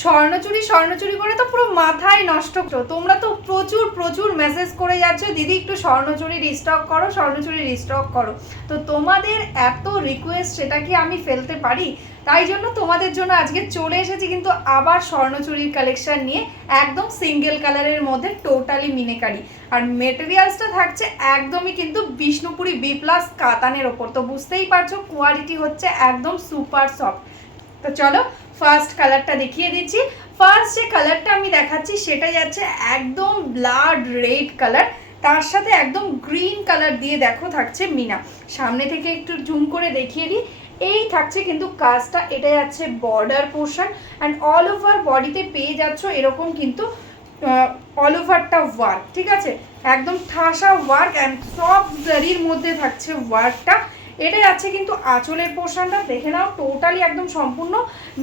স্বর্ণচুরি স্বর্ণচুরি করে তো পুরো মাথায় নষ্ট। তোমরা তো প্রচুর প্রচুর মেসেজ করে যাচ্ছ, দিদি একটু স্বর্ণচুরি রিস্টক করো, স্বর্ণচুরি রিস্টক করো। তো তোমাদের এত রিকোয়েস্ট, সেটা কি আমি ফেলতে পারি? তাই জন্য তোমাদের জন্য আজকে চলে এসেছি কিন্তু আবার স্বর্ণচুরির কালেকশন নিয়ে, একদম সিঙ্গেল কালারের মধ্যে, টোটালি মিনেকারি। আর মেটেরিয়ালসটা থাকছে একদমই কিন্তু বিষ্ণুপুরি বি প্লাস কাতানের ওপর। তো বুঝতেই পারছো কোয়ালিটি হচ্ছে একদম সুপার সফট। তো চলো ফার্স্ট কালারটা দেখিয়ে দিচ্ছি। ফার্স্ট যে কালারটা আমি দেখাচ্ছি সেটা যাচ্ছে একদম ব্লাড রেড কালার, তার সাথে একদম গ্রিন কালার দিয়ে দেখো থাকছে মিনা। সামনে থেকে একটু জুম করে দেখিয়ে দিই, এই থাকছে কিন্তু কাজটা। এটা যাচ্ছে border portion and all over বডিতে পেয়ে যাচ্ছ এরকম কিন্তু অল ওভারটা ওয়ার্ক, ঠিক আছে, একদম ঠাসা ওয়ার্ক অ্যান্ড সফট জারির মধ্যে থাকছে ওয়ার্কটা। এটা যাচ্ছে কিন্তু আঁচলের পোর্শনটা, দেখে নাও টোটালি একদম সম্পূর্ণ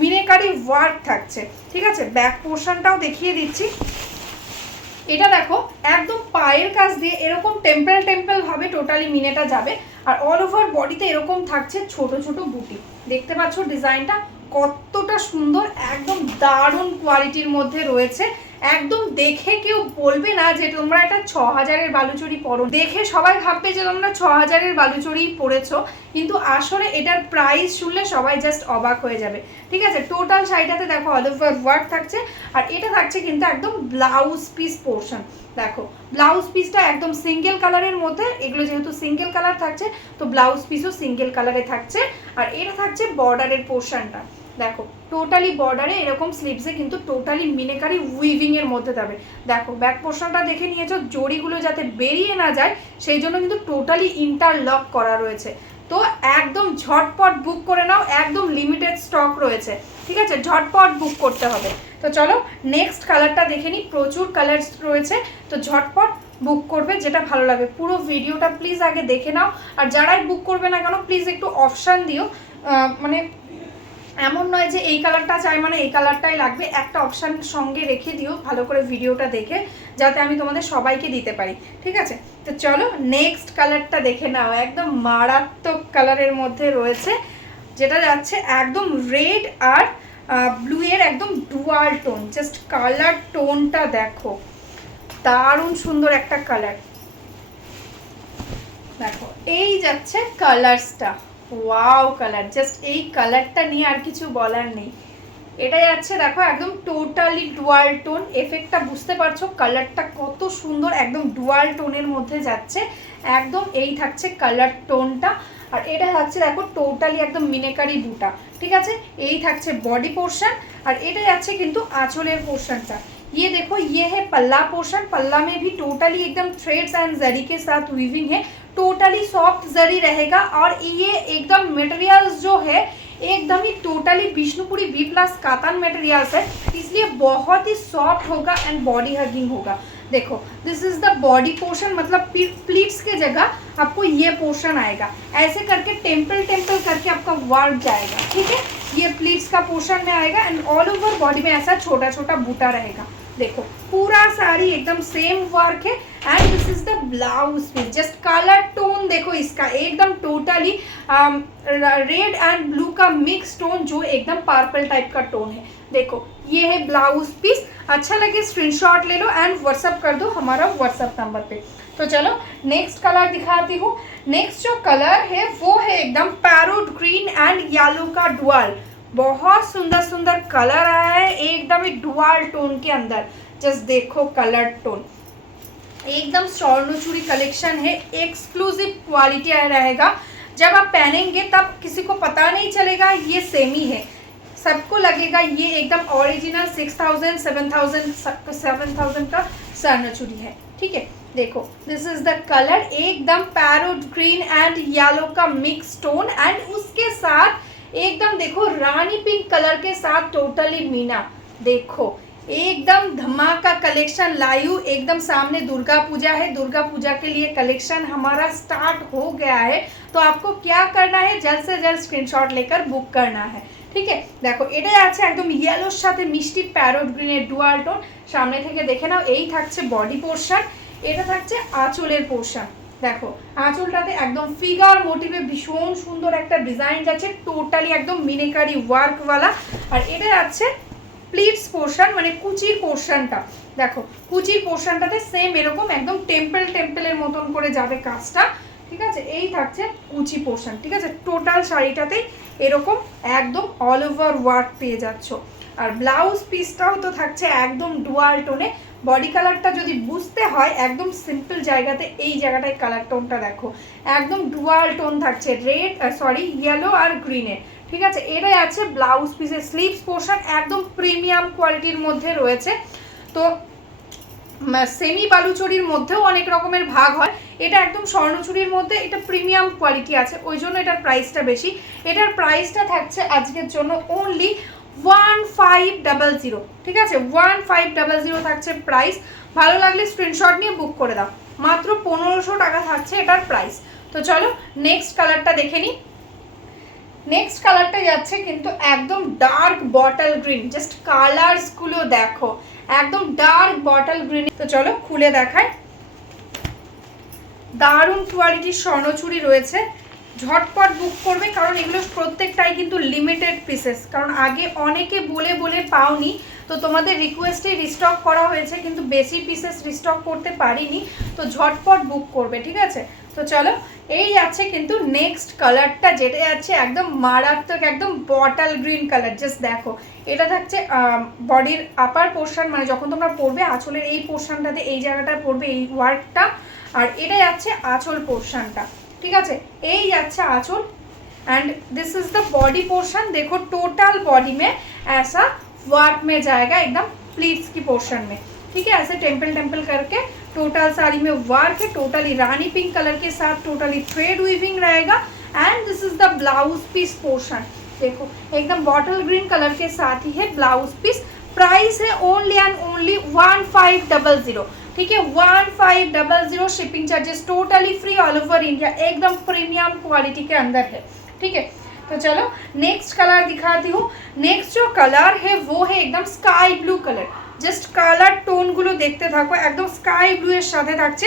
মিনেকারি ওয়ার্ক থাকছে, ঠিক আছে। ব্যাক পোর্শনটাও দেখিয়ে দিচ্ছি। এটা দেখো একদম পায়ের কাছ দিয়ে এরকম টেম্পল টেম্পল ভাবে টোটালি মিনেটা যাবে। আর অল ওভার বডিতে এরকম থাকছে ছোট ছোট বুটি, দেখতে পাচ্ছ ডিজাইনটা কতটা সুন্দর, একদম দারুণ কোয়ালিটির মধ্যে রয়েছে। একদম দেখে কেউ বলবে না যে তোমরা এটা 6000-এর বালুচরি পরো, দেখে সবাই ভাববে যে তোমরা 6000-এর বালুচরি পরেছো, কিন্তু আসলে এটার প্রাইস শুনলে সবাই জাস্ট অবাক হয়ে যাবে, ঠিক আছে। টোটাল শাড়িটাতে দেখো অল ওভার ওয়ার্ক থাকছে। আর এটা থাকছে কিন্তু একদম ব্লাউজ পিস পোর্শন, দেখো ব্লাউজ পিসটা একদম সিঙ্গেল কালারের মধ্যে, এগুলো যেহেতু সিঙ্গেল কালার থাকছে তো ব্লাউজ পিসও সিঙ্গেল কালারে থাকছে। আর এটা থাকছে বর্ডারের পোর্শনটা, দেখো টোটালি বর্ডারে এরকম স্লিভসে কিন্তু টোটালি মিনেকারি উইভিং এর মধ্যে যাবে। দেখো ব্যাক পোর্শনটা দেখে নিয়েছো, জড়িগুলো যাতে বেরিয়ে না যায় সেই জন্য কিন্তু টোটালি ইন্টারলক করা রয়েছে। তো একদম ঝটপট বুক করে নাও, একদম লিমিটেড স্টক রয়েছে, ঠিক আছে, ঝটপট বুক করতে হবে। তো চলো নেক্সট কালারটা দেখে নিই, প্রচুর কালার রয়েছে, তো ঝটপট বুক করবে যেটা ভালো লাগে। পুরো ভিডিওটা প্লিজ আগে দেখে নাও, আর যারাই বুক করবে না কেন প্লিজ একটু অপশান দিও, মানে এমন নয় যে এই কালারটা চাই মানে এই কালারটাই লাগবে, একটা অপশান সঙ্গে রেখে দিও ভালো করে ভিডিওটা দেখে, যাতে আমি তোমাদের সবাইকে দিতে পারি, ঠিক আছে। তো চলো নেক্সট কালারটা দেখে নাও, একদম মারাত্মক কালারের মধ্যে রয়েছে, যেটা যাচ্ছে একদম রেড আর ব্লু এর একদম ডুয়াল টোন। জাস্ট কালার টোনটা দেখো, দারুণ সুন্দর একটা কালার। দেখো এই যাচ্ছে কালারসটা, ওয়াও কালার, জাস্ট এই কালারটা নিয়ে আর কিছু বলার নেই। এটা যাচ্ছে দেখো একদম টোটালি ডুয়াল টোন, এফেক্টটা বুঝতে পারছো, কালারটা কত সুন্দর, একদম ডুয়াল টোনের মধ্যে যাচ্ছে, একদম এই থাকছে কালার টোনটা। আর এটা থাকছে দেখো টোটালি একদম মিনেকারি বুটা, ঠিক আছে, এই থাকছে বডি পোর্শন। আর এটা যাচ্ছে কিন্তু আঁচলের পোর্শনটা, ये देखो ये है पल्ला पोर्शन, पल्ला में भी टोटली एकदम थ्रेड्स एंड जरी के साथ वीविंग है, टोटली सॉफ्ट जरी रहेगा। और ये एकदम मटेरियल्स जो है एकदम ही totally Vishnupuri B plus katan materials है, इसलिए बहुत ही सॉफ्ट होगा एंड बॉडी हगिंग होगा। देखो this is the body portion, मतलब प्लीट्स के जगह आपको ये पोर्शन आएगा, ऐसे करके टेम्पल टेम्पल करके आपका वर्क जाएगा, ठीक है। ये प्लीट्स का पोर्शन में आएगा एंड ऑल ओवर बॉडी में ऐसा छोटा छोटा बूटा रहेगा। देखो पूरा साड़ी एकदम सेम वर्क है and this is the blouse piece. Just colour tone देखो इसका एकदम टोटली रेड एंड ब्लू का मिक्स टोन, जो एकदम पर्पल टाइप का टोन है। देखो ये है ब्लाउज पीस, अच्छा लगे स्क्रीनशॉट ले लो एंड व्हाट्सअप कर दो हमारा व्हाट्सअप नंबर पे। तो चलो नेक्स्ट कलर दिखाती हूँ। नेक्स्ट जो कलर है वो है एकदम पैरोट ग्रीन एंड येलो का डुअल, बहुत सुंदर सुंदर कलर आया है एकदम ही डुअल टोन के अंदर। जस्ट देखो कलर टोन, एकदम स्वर्णचूड़ी कलेक्शन है, एक्सक्लूसिव क्वालिटी रहेगा। जब आप पहनेंगे तब किसी को पता नहीं चलेगा ये सेमी है, सबको लगेगा ये एकदम ओरिजिनल 6000 7000 का स्वर्णचूड़ी है, ठीक है। देखो दिस इज द कलर, एकदम पैरोट ग्रीन एंड येलो का मिक्स टोन एंड उसके साथ एकदम देखो रानी पिंक कलर के साथ टोटली मीना। देखो एकदम धमाका कलेक्शन लायू, एकदम सामने दुर्गा पूजा है, दुर्गा पूजा के लिए कलेक्शन हमारा स्टार्ट हो गया है। तो आपको क्या करना है, जल्द से जल्द स्क्रीनशॉट लेकर बुक करना है, ठीक है। देखो এটা আছে একদম ইয়েলোর সাথে মিষ্টি প্যারট গ্রিনের ডুয়াল টোন। সামনে থেকে দেখে নাও, এই থাকছে বডি পোর্শন, এটা থাকছে আঁচলের পোর্শন। দেখো আঁচলটাতে একদম ফিগার মোটিভে ভীষণ সুন্দর একটা ডিজাইন যাচ্ছে, টোটালি একদম মিনেকারি ওয়ার্কওয়ালা। আর এটা যাচ্ছে প্লিটস পোর্শন, মানে কুচির পোর্শনটা দেখো, কুচির পোর্শনটাতে সেম এরকম একদম টেম্পলের মতন করে যাবে কাজটা, ঠিক আছে। এই থাকছে কুচি পোর্শন, ঠিক আছে। টোটাল শাড়িটাতেই এরকম একদম অল ওভার ওয়ার্ক পেয়ে যাচ্ছ। আর ব্লাউজ পিসটাও তো থাকছে একদম ডুয়াল টোনে। বডি কালারটা যদি বুঝতে হয় একদম সিম্পল জায়গাতে এই জায়গাটায় কালার টোনটা দেখো, একদম ডুয়াল টোন থাকছে, রেড ইয়েলো আর গ্রিনের, ঠিক আছে। এটাই আছে ব্লাউজ পিসের স্লিভস পোর্শন, একদম প্রিমিয়াম কোয়ালিটির মধ্যে রয়েছে। তো সেমি বালুচরির মধ্যেও অনেক রকমের ভাগ হয়, এটা একদম স্বর্ণচুরির মধ্যে এটা প্রিমিয়াম কোয়ালিটি আছে, ওই জন্য এটার প্রাইসটা বেশি। এটার প্রাইসটা থাকছে আজকের জন্য অনলি 1500, ঠিক আছে। 1500 থাকছে প্রাইস। ভালো লাগলে স্ক্রিনশট নিয়ে বুক করে দাও, মাত্র 1500 টাকা থাকছে এটার প্রাইস। তো চলো নেক্সট কালারটা দেখে নিই। নেক্সট কালারটা যাচ্ছে কিন্তু একদম ডার্ক বটল গ্রিন, জাস্ট কালারসগুলো দেখো, একদম ডার্ক বটল গ্রিন। তো চলো খুলে দেখাই। দারুণ কোয়ালিটির স্বর্ণচুরি রয়েছে, ঝটপট বুক করবে কারণ এগুলো প্রত্যেকটাই কিন্তু লিমিটেড পিসেস, কারণ আগে অনেকে বলে বলে পাওনি, তো তোমাদের রিকোয়েস্টে রিস্টক করা হয়েছে, কিন্তু বেশি পিসেস রিস্টক করতে পারিনি, তো ঝটপট বুক করবে, ঠিক আছে। তো চলো এই যাচ্ছে কিন্তু নেক্সট কালারটা, যেটা যাচ্ছে একদম মারাত্মক, একদম বটল গ্রিন কালার। জাস্ট দেখো, এটা থাকছে বডির আপার পোর্শন, মানে যখন তোমরা পরবে আঁচলের এই পোর্শনটাতে এই জায়গাটা পরবে এই ওয়ার্কটা, আর এটা যাচ্ছে আঁচল পোর্শনটা, ঠিক আছে। এই যাচ্ছে anchal and this is the body portion. देखो टोटल बॉडी में ऐसा वर्क में जाएगा, एकदम प्लीट्स की पोर्शन में, ठीक है। ऐसे टेम्पल करके टोटल साड़ी में वर्क है, टोटली रानी पिंक कलर के साथ टोटली थ्रेड वीविंग रहेगा। And this is the blouse piece portion, देखो एकदम बॉटल ग्रीन कलर के साथ ही है ब्लाउज पीस। प्राइस है ओनली एंड ओनली 1500, ठीक है। 1500, shipping charges totally free all over India, एकदम प्रीमियम क्वालिटी के अंदर है, ठीक है। तो चलो नेक्स्ट कलर दिखाती हूँ। नेक्स्ट जो कलर है वो है एकदम sky blue colour. Just colour টোনগুলো দেখতে থাকো, একদম স্কাই ব্লু এর সাথে থাকছে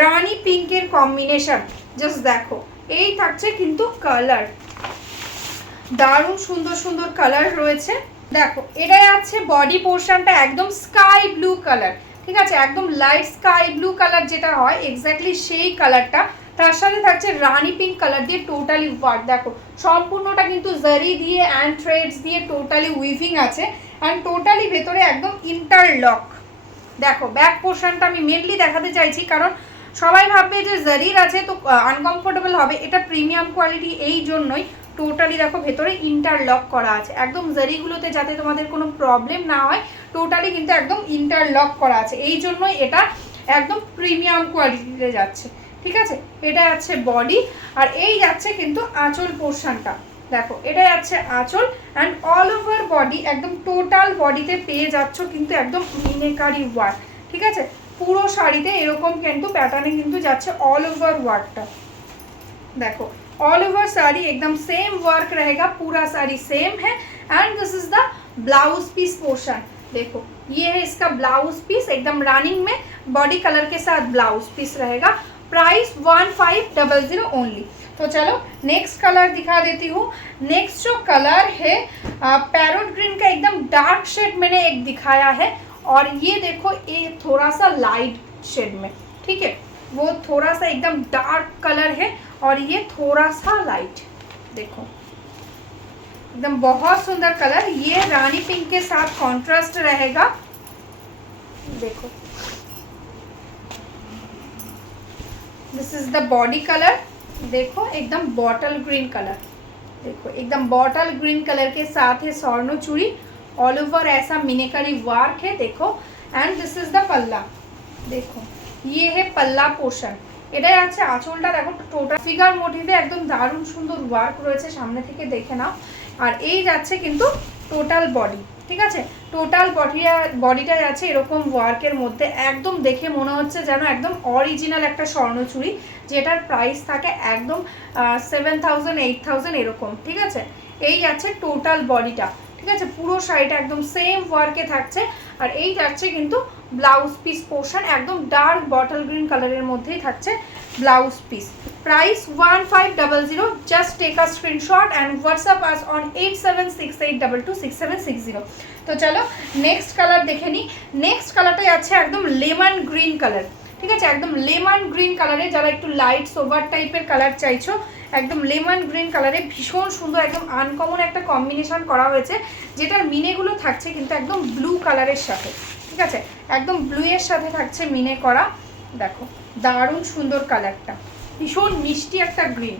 রানী পিঙ্কের কম্বিনেশন। জাস্ট দেখো এই থাকছে কিন্তু কালার, দারুণ সুন্দর সুন্দর কালার রয়েছে। দেখো এটাই আছে বডি পোর্শনটা একদম স্কাই ব্লু কালার, ঠিক আছে, একদম লাইট স্কাই ব্লু কালার যেটা হয় এক্স্যাক্টলি সেই কালারটা। তার সাথে থাকছে রানী পিঙ্ক কালার দিয়ে টোটালি ওয়ার্ক। দেখো সম্পূর্ণটা কিন্তু জারি দিয়ে অ্যান্ড থ্রেডস দিয়ে টোটালি উইভিং আছে, অ্যান্ড টোটালি ভেতরে একদম ইন্টারলক। দেখো ব্যাক পোর্শনটা আমি মেনলি দেখাতে চাইছি কারণ সবাই ভাববে যে জারির আছে তো আনকমফোর্টেবল হবে, এটা প্রিমিয়াম কোয়ালিটি এই জন্যই। টোটালি দেখো ভেতরে ইন্টারলক করা আছে, একদম জারিগুলোতে যাতে তোমাদের কোনো প্রবলেম না হয়, টোটালি কিন্তু একদম ইন্টারলক করা আছে, এই জন্যই এটা একদম প্রিমিয়াম কোয়ালিটিতে যাচ্ছে, ঠিক আছে। এটা আছে বডি, আর এই যাচ্ছে কিন্তু আঁচল পোর্শনটা। দেখো এটা যাচ্ছে আঁচল অ্যান্ড অল ওভার বডি, একদম টোটাল বডিতে পেয়ে যাচ্ছ কিন্তু একদম মিনেকারি ওয়ার্ক, ঠিক আছে। পুরো শাড়িতে এরকম কিন্তু প্যাটার্নে কিন্তু যাচ্ছে অল ওভার ওয়ার্কটা। देखो ऑल ओवर साड़ी एकदम सेम वर्क रहेगा, पूरा साड़ी सेम है। And this is the blouse piece portion, देखो ये है इसका ब्लाउज पीस, एकदम रनिंग में बॉडी कलर के साथ ब्लाउज पीस रहेगा। Price 1500 only. तो चलो नेक्स्ट कलर दिखा देती हूँ। नेक्स्ट जो कलर है पैरोट ग्रीन का एकदम डार्क शेड मैंने एक दिखाया है, और ये देखो ये थोड़ा सा लाइट शेड में, ठीक है, वो थोड़ा सा एकदम डार्क कलर है और ये थोड़ा सा लाइट। देखो एकदम बहुत सुंदर कलर, ये रानी पिंक के साथ कॉन्ट्रास्ट रहेगा। देखो this is the body colour, देखो एकदम बॉटल ग्रीन कलर, देखो एकदम बॉटल ग्रीन कलर के साथ है स्वर्ण चूड़ी, ऑल ओवर ऐसा मिनेकरी वर्क है, देखो। एंड दिस इज द पल्ला, देखो ये है पल्ला पोर्शन। এটাই আছে আঁচলটা। দেখো টোটাল ফিগার মোটিভে একদম দারুণ সুন্দর ওয়ার্ক রয়েছে, সামনে থেকে দেখে নাও। আর এই যাচ্ছে কিন্তু টোটাল বডি, ঠিক আছে। টোটাল বডিটা যাচ্ছে এরকম ওয়ার্কের মধ্যে, একদম দেখে মনে হচ্ছে যেন একদম অরিজিনাল একটা স্বর্ণচুড়ি, যেটার প্রাইস থাকে একদম 7000 8000 এরকম, ঠিক আছে। এই যাচ্ছে টোটাল বডিটা, ঠিক আছে। পুরো শাড়িটা একদম সেম ওয়ার্কে থাকছে। আর এই যাচ্ছে কিন্তু ব্লাউজ পিস পোর্শন, একদম ডার্ক বটল গ্রিন কালারের মধ্যেই থাকছে blouse piece. Price 1500। Just take a screenshot and WhatsApp us on 8768226760। তো তো চলো নেক্সট কালার দেখে নিই। নেক্সট কালারটাই আছে একদম লেমন গ্রিন কালার, ঠিক আছে, একদম লেমন গ্রিন কালারে যারা একটু লাইট সোভার টাইপের কালার চাইছো, একদম লেমন গ্রিন কালারে ভীষণ সুন্দর একদম আনকমন একটা কম্বিনেশন করা হয়েছে, যেটার মিনেগুলো থাকছে কিন্তু একদম ব্লু কালারের সাথে, ঠিক আছে, একদম ব্লু এর সাথে থাকছে মিনে করা। দেখো দারুণ সুন্দর কালারটা, ভীষণ মিষ্টি একটা গ্রিন,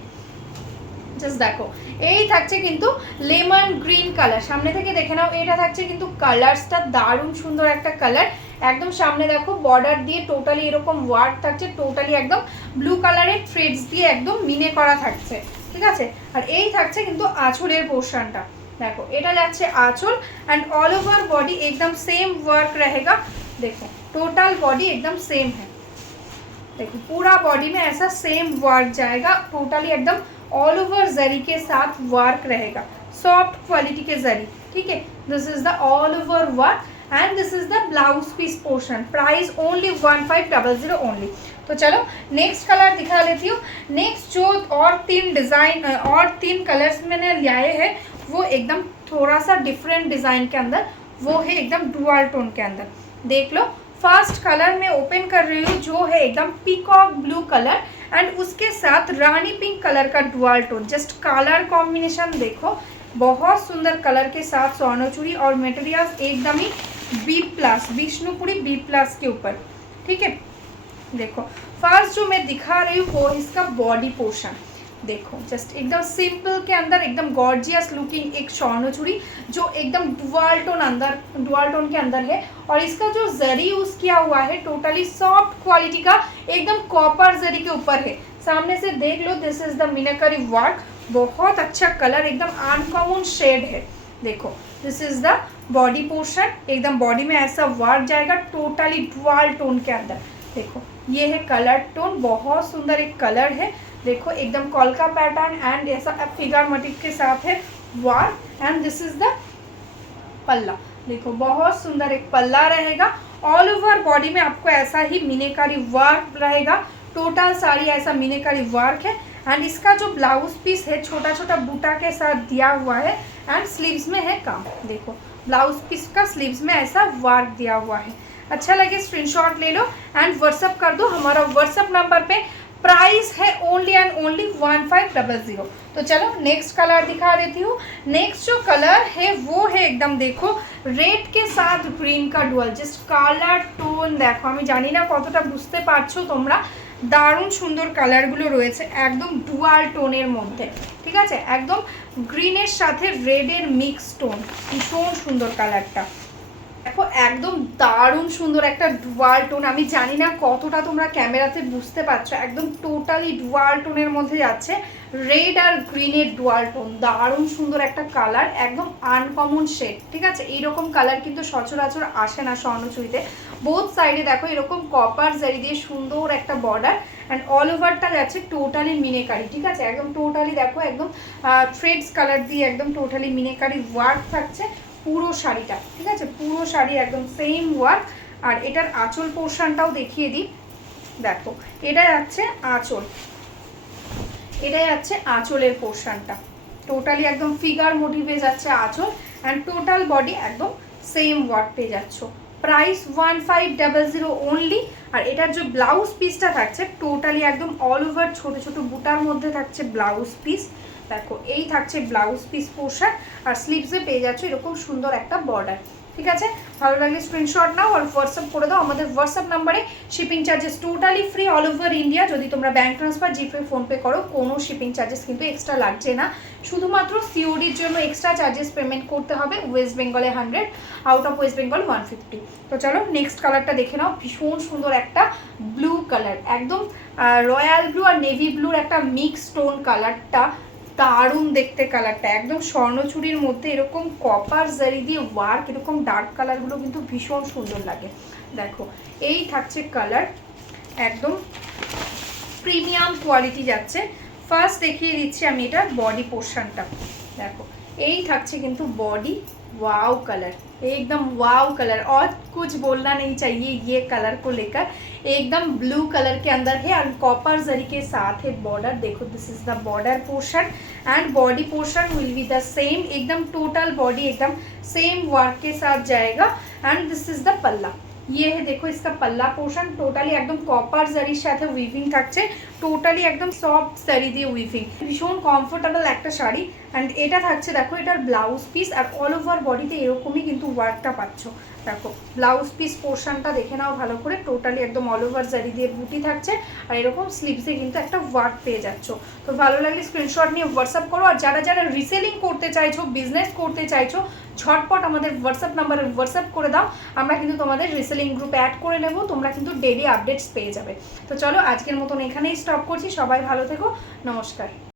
জাস্ট দেখো এই থাকছে কিন্তু লেমন গ্রিন কালার। সামনে থেকে দেখে নাও, এটা থাকছে কিন্তু কালারসটা দারুণ সুন্দর একটা কালার। একদম সামনে দেখো বর্ডার দিয়ে টোটালি এরকম ওয়ার্ক থাকছে, টোটালি একদম ব্লু কালারের থ্রেডস দিয়ে একদম মিনে করা থাকছে, ঠিক আছে। আর এই থাকছে কিন্তু আঁচলের পোর্শনটা, देखो এটা যাচ্ছে আঁচল एंड ऑल ओवर बॉडी एकदम सेम वर्क रहेगा। देखो टोटल बॉडी एकदम सेम है, देखो पूरा बॉडी में ऐसा सेम वर्क जाएगा, टोटली एकदम ऑल ओवर जरी के साथ वर्क रहेगा, सॉफ्ट क्वालिटी के जरी, ठीक है। This is the all over work and this is the blouse piece portion, price only 1500 only. तो चलो नेक्स्ट कलर दिखा लेती हूँ। नेक्स्ट जो और 3 डिज़ाइन और 3 कलर्स मैंने लाए हैं वो एकदम थोड़ा सा डिफरेंट डिज़ाइन के अंदर, वो है एकदम डुअल टोन के अंदर। देख लो फर्स्ट कलर मैं ओपन कर रही हूँ जो है एकदम पीकॉक ब्लू कलर एंड उसके साथ रानी पिंक कलर का dual tone. Just colour combination देखो, बहुत सुंदर कलर के साथ स्वर्णचूड़ी और मटेरियल एकदम ही B+ विष्णुपुरी B+ के ऊपर, ठीक है। देखो फर्स्ट जो मैं दिखा रही हूँ वो इसका बॉडी पोर्शन, देखो जस्ट एकदम सिंपल के अंदर एकदम गॉर्जियस लुकिंग एक स्वर्णचूड़ी जो एकदम डुअल टोन के अंदर है। और इसका जो जरी यूज़ किया हुआ है टोटली सॉफ्ट क्वालिटी का एकदम कॉपर जरी के ऊपर है। सामने से देख लो, this is the meenakari work, बहुत अच्छा कलर एकदम अनकॉमन शेड है। देखो this is the body portion, एकदम बॉडी में ऐसा वर्क जाएगा टोटली डुअल टोन के अंदर। देखो ये है कलर टोन, बहुत सुंदर एक कलर है, देखो एकदम कॉलका पैटर्न एंड ऐसा फिगर मोटिव के साथ है work and this is the पल्ला। देखो बहुत सुंदर एक पल्ला रहेगा, ऑल ओवर बॉडी में आपको ऐसा ही मीनाकारी वर्क रहेगा, टोटल साड़ी ऐसा मीनाकारी वर्क है। एंड इसका जो ब्लाउज पीस है छोटा छोटा बूटा के साथ दिया हुआ है एंड स्लीव्स में है काम, देखो ब्लाउज पीस का स्लीव्स में ऐसा वर्क दिया हुआ है। अच्छा लगे स्क्रीनशॉट ले लो एंड व्हाट्सअप कर दो, हमारा व्हाट्सअप नंबर पे प्राइस है ओनली एंड ओनली 1500। तो चलो नेक्स्ट कलर दिखा देती हूँ। नेक्स्ट जो कलर है वो है एकदम देखो रेड के साथ ग्रीन का डुअल, जस्ट कलर टोन देखो, আমি জানি না কতটা বুঝতে পারছো তোমরা, দারুণ সুন্দর কালারগুলো রয়েছে একদম ডুয়াল টোনের মধ্যে, ঠিক আছে, একদম গ্রিনের সাথে রেডের মিক্স টোন, ভীষণ সুন্দর কালারটা দেখো, একদম দারুণ সুন্দর একটা ডুয়াল টোন। আমি জানি না কতটা তোমরা ক্যামেরাতে বুঝতে পারছো, একদম টোটালি ডুয়াল টোনের মধ্যে যাচ্ছে, রেড আর গ্রিনের ডুয়াল টোন, দারুণ সুন্দর একটা কালার, একদম আনকমন শেড, ঠিক আছে। এইরকম কালার কিন্তু সচরাচর আসে না স্বর্ণচুড়িতে। বোথ সাইডে দেখো এরকম কপার জারি দিয়ে সুন্দর একটা বর্ডার অ্যান্ড অল ওভারটা যাচ্ছে টোটালি মিনেকারি, ঠিক আছে, একদম টোটালি দেখো একদম থ্রেডস কালার দিয়ে একদম টোটালি মিনেকারি ওয়ার্ক থাকছে পুরো শাড়িটা, ঠিক আছে, পুরো শাড়ি একদম সেম ওয়ার্ক। আর এটার আঁচল পোর্শনটাও দেখিয়ে দিই, দেখো এটা যাচ্ছে আঁচল, এটা যাচ্ছে আঁচলের পোর্শনটা, টোটালি একদম ফিগার মোটিভে যাচ্ছে আঁচল অ্যান্ড টোটাল বডি একদম সেম ওয়ার্ক পেয়ে যাচ্ছ। Price 1500 only. আর এটার যে ব্লাউজ পিসটা থাকছে টোটালি একদম অল ওভার ছোট ছোট বুটার মধ্যে থাকছে ব্লাউজ পিস, দেখো এই থাকছে ব্লাউজ পিস পোর্শন আর স্লিভসে পেয়ে যাচ্ছ এরকম সুন্দর একটা বর্ডার, ঠিক আছে। ভালো লাগলে স্ক্রিনশট নাও আর হোয়াটসঅ্যাপ করে দাও আমাদের হোয়াটসঅ্যাপ নাম্বারে। Shipping charges totally free all over India, যদি তোমরা ব্যাঙ্ক ট্রান্সফার জিপে ফোনপে করো কোনো শিপিং চার্জেস কিন্তু এক্সট্রা লাগছে না, শুধুমাত্র সিওডির জন্য এক্সট্রা চার্জেস পেমেন্ট করতে হবে। ওয়েস্ট বেঙ্গলে 100, আউট অফ ওয়েস্ট বেঙ্গল 150। তো চলো নেক্সট কালারটা দেখে নাও, ভীষণ সুন্দর একটা ব্লু কালার, একদম রয়্যাল ব্লু আর নেভি ব্লুর একটা মিক্স টোন কালারটা, দারুণ দেখতে কালারটা, একদম স্বর্ণচুড়ির মধ্যে এরকম কপার জারি দিয়ে ওয়ার্ক, এরকম ডার্ক কালারগুলো কিন্তু ভীষণ সুন্দর লাগে। দেখো এই থাকছে কালার, একদম প্রিমিয়াম কোয়ালিটি যাচ্ছে। ফার্স্ট দেখিয়ে দিচ্ছি আমি এটা বডি পোর্শনটা, দেখো এই থাকছে কিন্তু বডি, ওয়াও কালার, एकदम वाव कलर, और कुछ बोलना नहीं चाहिए ये कलर को लेकर। एकदम ब्लू कलर के अंदर है और कॉपर जरी के साथ है बॉर्डर। देखो this is the border portion and body portion will be the same, एकदम टोटल बॉडी एकदम सेम वर्क के साथ जाएगा। एंड दिस इज द पल्ला, ये है देखो इसका पल्ला पोर्शन, টোটালি একদম কপার জারির সাথে উইভিং থাকছে, টোটালি একদম সফট জারি দিয়ে উইভিং, ভীষণ কমফোর্টেবল একটা শাড়ি। অ্যান্ড এটা থাকছে দেখো এটার ব্লাউজ পিস, আর অল ওভার বডিতে এরকমই কিন্তু ওয়ার্কটা পাচ্ছ। দেখো ব্লাউজ পিস পোর্শনটা দেখে নাও ভালো করে, টোটালি একদম অল ওভার জারি দিয়ে বুটি থাকছে, আর এরকম স্লিভসে কিন্তু একটা ওয়ার্ক পেয়ে যাচ্ছ। তো ভালো লাগলে স্ক্রিনশট নিয়ে হোয়াটসঅ্যাপ করো। আর যারা যারা রিসেলিং করতে চাইছো, বিজনেস করতে চাইছো, ঝটপট আমাদের হোয়াটসঅ্যাপ নাম্বারে হোয়াটসঅ্যাপ করে দাও, আমরা কিন্তু তোমাদের রিসেলিং গ্রুপে অ্যাড করে নেব, তোমরা কিন্তু ডেইলি আপডেটস পেয়ে যাবে। তো চলো আজকের মতন এখানেই স্টপ করছি, সবাই ভালো থেকো, নমস্কার।